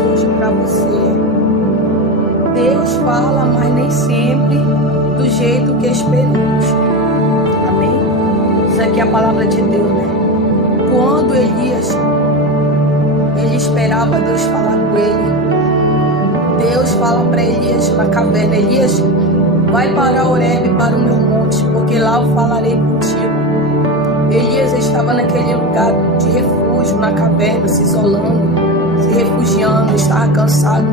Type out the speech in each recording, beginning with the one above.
hoje para você. Deus fala, mas nem sempre do jeito que esperamos. Amém? Isso aqui é a palavra de Deus, né? Quando Elias, ele esperava Deus falar com ele, Deus fala para Elias na caverna: Elias, vai para Horebe, para o meu monte, porque lá eu falarei contigo. Elias estava naquele lugar de refúgio, na caverna, se isolando, se refugiando, estava cansado.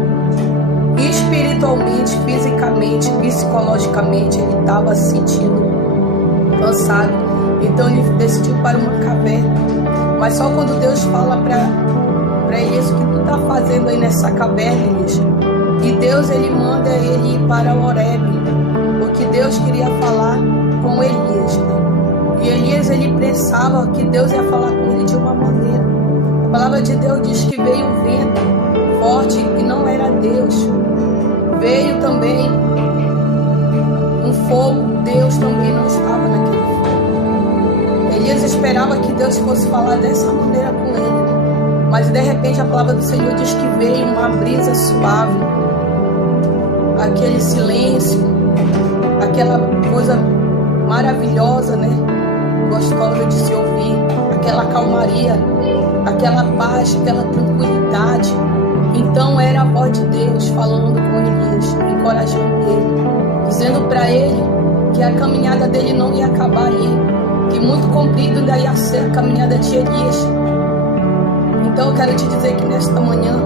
Espiritualmente, fisicamente, psicologicamente, ele estava se sentindo cansado. Então ele decidiu para uma caverna. Mas só quando Deus fala para Elias: o que tu está fazendo aí nessa caverna, Elias? E Deus, ele manda ele ir para o Horebe, porque Deus queria falar com Elias, né? E Elias, ele pensava que Deus ia falar com ele de uma maneira. A palavra de Deus diz que veio um vento forte e não era Deus. Veio também um fogo, Deus também não estava naquele fogo. Elias esperava que Deus fosse falar dessa maneira com ele, mas de repente a palavra do Senhor diz que veio uma brisa suave, aquele silêncio, aquela coisa maravilhosa, né? Gostosa de se ouvir, aquela calmaria, aquela paz, aquela tranquilidade. Então era a voz de Deus falando com Elias, encorajando ele, dizendo para ele que a caminhada dele não ia acabar ali, que muito comprido ainda ia ser a caminhada de Elias. Então eu quero te dizer que nesta manhã,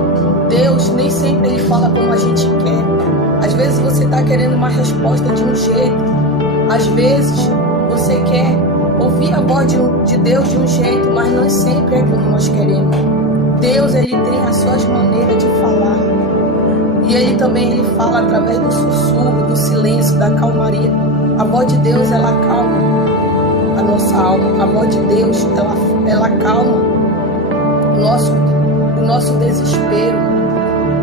Deus nem sempre ele fala como a gente quer. Às vezes você está querendo uma resposta de um jeito, às vezes você quer ouvir a voz de Deus de um jeito, mas não sempre é como nós queremos. Deus, ele tem as suas maneiras de falar. E ele também ele fala através do sussurro, do silêncio, da calmaria. A voz de Deus, ela acalma a nossa alma. A voz de Deus, ela acalma o nosso desespero.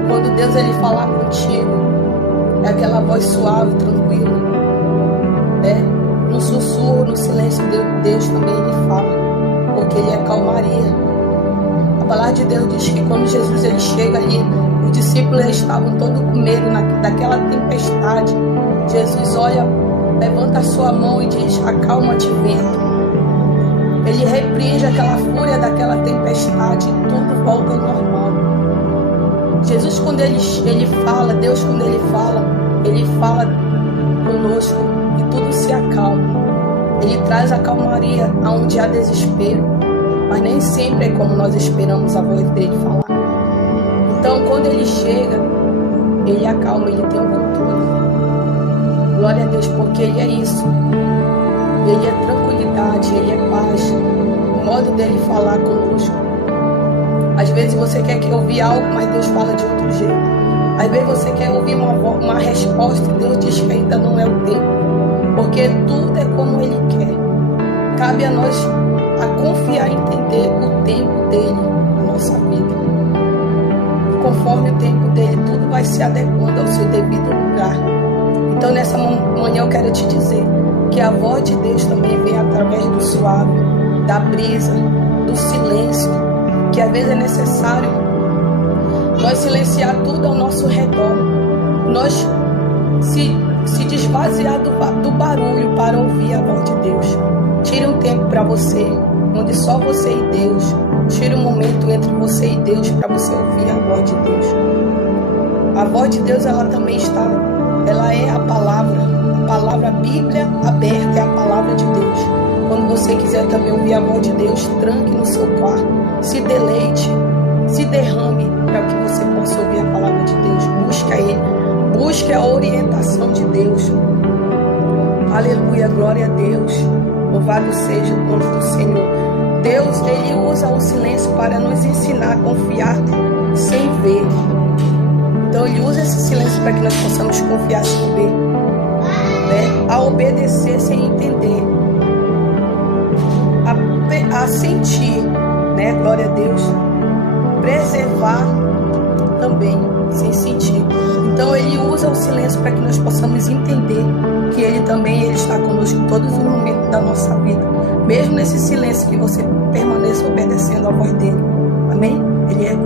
Quando Deus, ele falar contigo, é aquela voz suave, tranquila. No sussurro, no silêncio, Deus também ele fala, porque ele é calmaria. A palavra de Deus diz que quando Jesus ele chega ali, os discípulos estavam todos com medo daquela tempestade. Jesus olha, levanta a sua mão e diz: acalma-te, vento. Ele repreende aquela fúria daquela tempestade e tudo volta ao normal. Jesus, quando ele fala, Deus, quando ele fala conosco e tudo se acalma. Ele traz a calmaria aonde há desespero, mas nem sempre é como nós esperamos a voz dele falar. Então, quando ele chega, ele acalma, ele tem o controle. Glória a Deus, porque ele é isso. Ele é tranquilidade, ele é paz. O modo dele falar conosco. Às vezes você quer ouvir algo, mas Deus fala de outro jeito. Às vezes você quer ouvir uma resposta e Deus diz que ainda não é o tempo. Porque tudo é como ele quer. Cabe a nós a confiar e entender o tempo dele na nossa vida. E conforme o tempo dele, tudo vai se adequando ao seu devido lugar. Então nessa manhã eu quero te dizer que a voz de Deus também vem através do suave, da brisa, do silêncio, que às vezes é necessário nós silenciar tudo ao nosso redor, nós se desvaziar do barulho para ouvir a voz de Deus. Tire um tempo para você, onde só você e Deus. Tire um momento entre você e Deus para você ouvir a voz de Deus. A voz de Deus, ela também está, ela é a palavra Bíblia aberta é a palavra de Deus. Quando você quiser também ouvir a voz de Deus, tranque no seu quarto, se deleite, se derrame para que você possa ouvir a palavra de Deus. Busque Ele, busque a orientação de Deus. Aleluia, glória a Deus. Louvado seja o nome do Senhor. Deus, ele usa o silêncio para nos ensinar a confiar sem ver. Então ele usa esse silêncio para que nós possamos confiar sem ver, né? A obedecer sem entender, a sentir, né? Glória a Deus. Preservar também sem sentir. Então ele usa o silêncio para que nós possamos entender que ele está conosco em todos os momentos da nossa vida, mesmo nesse silêncio, que você permaneça obedecendo a voz dele. Amém? Ele é